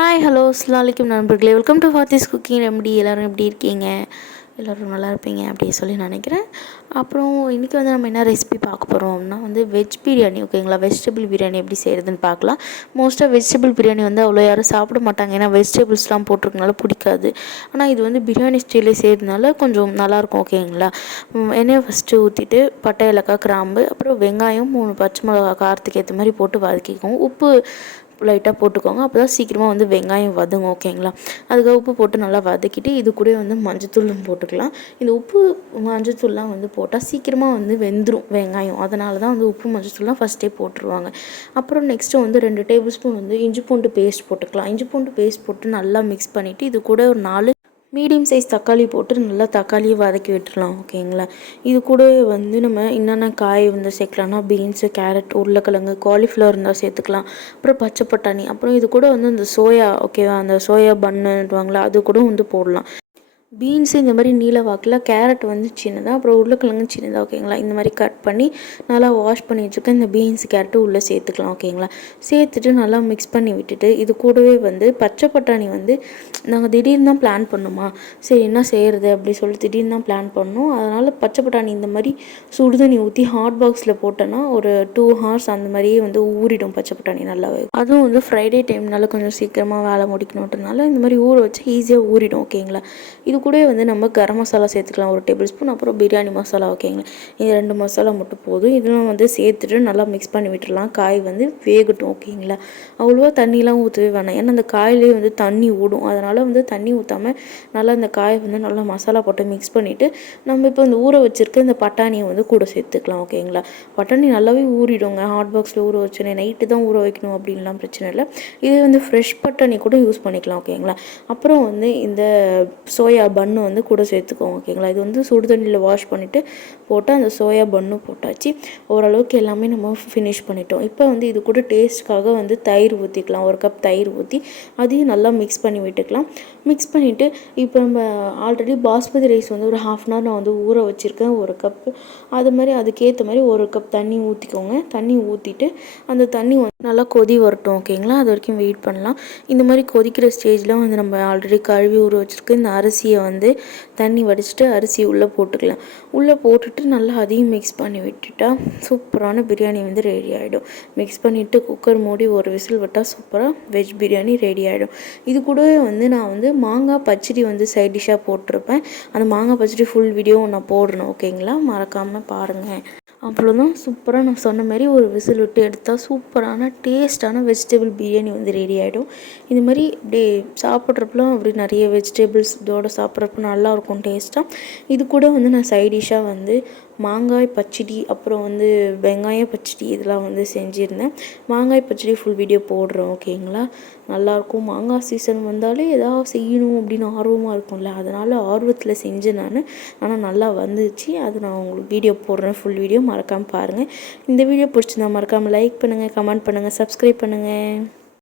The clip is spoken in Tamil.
ஹாய் ஹலோ அஸ்ஸலாமு அலைக்கும் நண்பர்களே, welcome to Fathi's cooking remedy. எல்லோரும் எப்படி இருக்கீங்க? எல்லோரும் நல்லா இருப்பீங்க அப்படி சொல்லி நினைக்கிறேன். அப்புறம் இன்றைக்கி வந்து நம்ம என்ன ரெசிபி பார்க்க போகிறோம் அப்படின்னா வெஜ் பிரியாணி. ஓகேங்களா, வெஜிடபிள் பிரியாணி எப்படி செய்கிறதுன்னு பார்க்கலாம். மோஸ்ட்டாக வெஜிடபிள் பிரியாணி அவ்வளோ யாரும் சாப்பிட மாட்டாங்க, ஏன்னா வெஜிடபிள்ஸ்லாம் போட்டிருக்கனால பிடிக்காது. ஆனால் இது பிரியாணி ஸ்டைலே செய்கிறதுனால கொஞ்சம் நல்லாயிருக்கும். ஓகேங்களா, எண்ணெயை ஃபஸ்ட்டு ஊற்றிட்டு பட்டை, ஏலக்காய், கிராம்பு, அப்புறம் வெங்காயம், 3 பச்சை மிளகா காரத்துக்கு ஏற்ற மாதிரி போட்டு வதக்கிக்கோங்க. உப்பு லைட்டாக போட்டுக்கோங்க, அப்போ தான் சீக்கிரமாக வெங்காயம் வதங்கும். ஓகேங்களா, அதுக்கு உப்பு போட்டு நல்லா வதக்கிட்டு இது கூட மஞ்சத்தூளும் போட்டுக்கலாம். இந்த உப்பு மஞ்சத்தூள்லாம் போட்டால் சீக்கிரமாக வெந்துடும் வெங்காயம். அதனால தான் உப்பு மஞ்சத்தூள்லாம் ஃபஸ்ட்டே போட்டுருவாங்க. அப்புறம் நெக்ஸ்ட்டு 2 டேபிள் ஸ்பூன் இஞ்சி பூண்டு பேஸ்ட் போட்டுக்கலாம். இஞ்சி பூண்டு பேஸ்ட் போட்டு நல்லா மிக்ஸ் பண்ணிவிட்டு இது கூட ஒரு 4 மீடியம் சைஸ் தக்காளி போட்டு நல்லா தக்காளியை வதக்கி விட்டுடலாம். ஓகேங்களா, இது கூட நம்ம என்னென்ன காய் சேர்க்கலாம்னா பீன்ஸு, கேரட், உருளைக்கிழங்கு, காலிஃப்ளவர் இருந்தால் சேர்த்துக்கலாம். அப்புறம் பச்சை பட்டாணி, அப்புறம் இது கூட அந்த சோயா, ஓகேவா, அந்த சோயா பன்னுவாங்களா, அது கூட போடலாம். பீன்ஸு இந்த மாதிரி நீல வாக்கில், கேரட் சின்னதாக, அப்புறம் உருளைக்கிழங்கு சின்னதாக. ஓகேங்களா, இந்த மாதிரி கட் பண்ணி நல்லா வாஷ் பண்ணி வச்சுருக்கேன். இந்த பீன்ஸ் கேரட்டு உள்ளே சேர்த்துக்கலாம். ஓகேங்களா, சேர்த்துட்டு நல்லா மிக்ஸ் பண்ணி விட்டுட்டு இது கூடவே பச்சை பட்டாணி நாங்கள் திடீர்னு தான் பிளான் பண்ணோமா, சரி என்ன செய்கிறது அப்படி சொல்லி திடீர்னு தான் பிளான் பண்ணோம். அதனால் பச்சை பட்டாணி இந்த மாதிரி சுடுதண்ணி ஊற்றி ஹாட் பாக்ஸில் போட்டோன்னா ஒரு 2 hours அந்த மாதிரியே ஊறிடும் பச்சை பட்டாணி நல்லாவே. அதுவும் ஃப்ரைடே டைம்னால கொஞ்சம் சீக்கிரமாக வேலை முடிக்கணுன்றதுனால இந்த மாதிரி ஊற வச்சு ஈஸியாக ஊறிடும். ஓகேங்களா, இது கூட நம்ம கரம் மசாலா சேர்த்துக்கலாம் 1 டேபிள் ஸ்பூன், அப்புறம் பிரியாணி மசாலா. ஓகேங்களா, இது 2 மசாலா மட்டும் போதும். இதெல்லாம் சேர்த்துட்டு நல்லா மிக்ஸ் பண்ணி விட்டுடலாம். காய் வேகட்டும். ஓகேங்களா, அவ்வளோவா தண்ணிலாம் ஊற்றவே வேணாம், ஏன்னா அந்த காயிலே தண்ணி ஓடும். அதனால் தண்ணி ஊற்றாமல் நல்லா இந்த காய் நல்லா மசாலா போட்டு மிக்ஸ் பண்ணிவிட்டு நம்ம இப்போ ஊற வச்சுருக்க இந்த பட்டாணியை கூட சேர்த்துக்கலாம். ஓகேங்களா, பட்டாணி நல்லாவே ஊறிடுங்க. ஹாட் பாக்ஸில் ஊற வச்சுனே நைட்டு தான் ஊற வைக்கணும் அப்படின்லாம் பிரச்சனை இல்லை. இது ஃப்ரெஷ் பட்டாணி கூட யூஸ் பண்ணிக்கலாம். ஓகேங்களா, அப்புறம் இந்த சோயா பன்னு கூட சேர்த்துக்கோங்க. ஓகேங்களா, இது சுடு தண்ணியில் வாஷ் பண்ணிவிட்டு போட்டு அந்த சோயா பன்னு போட்டாச்சு. ஓரளவுக்கு எல்லாமே நம்ம ஃபினிஷ் பண்ணிட்டோம். இப்போ இது கூட டேஸ்ட்டுக்காக தயிர் ஊற்றிக்கலாம். 1 கப் தயிர் ஊற்றி அதையும் நல்லா மிக்ஸ் பண்ணி விட்டுக்கலாம். மிக்ஸ் பண்ணிவிட்டு இப்போ நம்ம ஆல்ரெடி பாஸ்மதி ரைஸ் ஒரு 1/2 hour நான் ஊற வச்சுருக்கேன். 1 கப்பு, அது மாதிரி அதுக்கேற்ற மாதிரி 1 கப் தண்ணி ஊற்றிக்கோங்க. தண்ணி ஊற்றிட்டு அந்த தண்ணி நல்லா கொதி வரட்டும். ஓகேங்களா, அது வரைக்கும் வெயிட் பண்ணலாம். இந்த மாதிரி கொதிக்கிற ஸ்டேஜில் நம்ம ஆல்ரெடி கழுவி ஊற வச்சுருக்க இந்த அரிசியை தண்ணி வடிச்சிட்டு அரிசி உள்ளே போட்டுக்கலாம். உள்ளே போட்டுட்டு நல்லா அதையும் மிக்ஸ் பண்ணி விட்டுட்டா சூப்பரான பிரியாணி ரெடி ஆகிடும். மிக்ஸ் பண்ணிவிட்டு குக்கர் மூடி ஒரு விசில் விட்டால் சூப்பராக வெஜ் பிரியாணி ரெடி ஆகிடும். இது கூடவே நான் மாங்காய் பச்சடி சைட் டிஷ்ஷாக போட்டிருப்பேன். அந்த மாங்காய் பச்சடி ஃபுல் வீடியோ நான் போடணும். ஓகேங்களா, மறக்காமல் பாருங்கள். அவ்வளோதான், சூப்பராக நான் சொன்ன மாதிரி ஒரு விசில் விட்டு எடுத்தால் சூப்பரான டேஸ்டான வெஜிடபிள் பிரியாணி ரெடி ஆகிடும். இது மாதிரி இப்படி சாப்பிட்றப்பலாம் அப்படி நிறைய வெஜிடபிள்ஸ் இதோடு சாப்பிட்றப்ப நல்லாயிருக்கும் டேஸ்ட்டாக. இது கூட நான் சைட் டிஷ்ஷாக மாங்காய் பச்சடி, அப்புறம் வெங்காய பச்சடி இதெல்லாம் செஞ்சுருந்தேன். மாங்காய் பச்சடி ஃபுல் வீடியோ போடுறோம். ஓகேங்களா, நல்லாயிருக்கும். மாங்காய் சீசன் வந்தாலே ஏதாவது செய்யணும் அப்படின்னு ஆர்வமாக இருக்கும்ல, அதனால் ஆர்வத்தில் செஞ்சேன் நான். ஆனால் நல்லா வந்துச்சு. அது நான் உங்களுக்கு வீடியோ போடுறேன், ஃபுல் வீடியோ மறக்காமல் பாருங்கள். இந்த வீடியோ பிடிச்சிருந்தா மறக்காமல் லைக் பண்ணுங்கள், கமெண்ட் பண்ணுங்கள், சப்ஸ்கிரைப் பண்ணுங்கள்.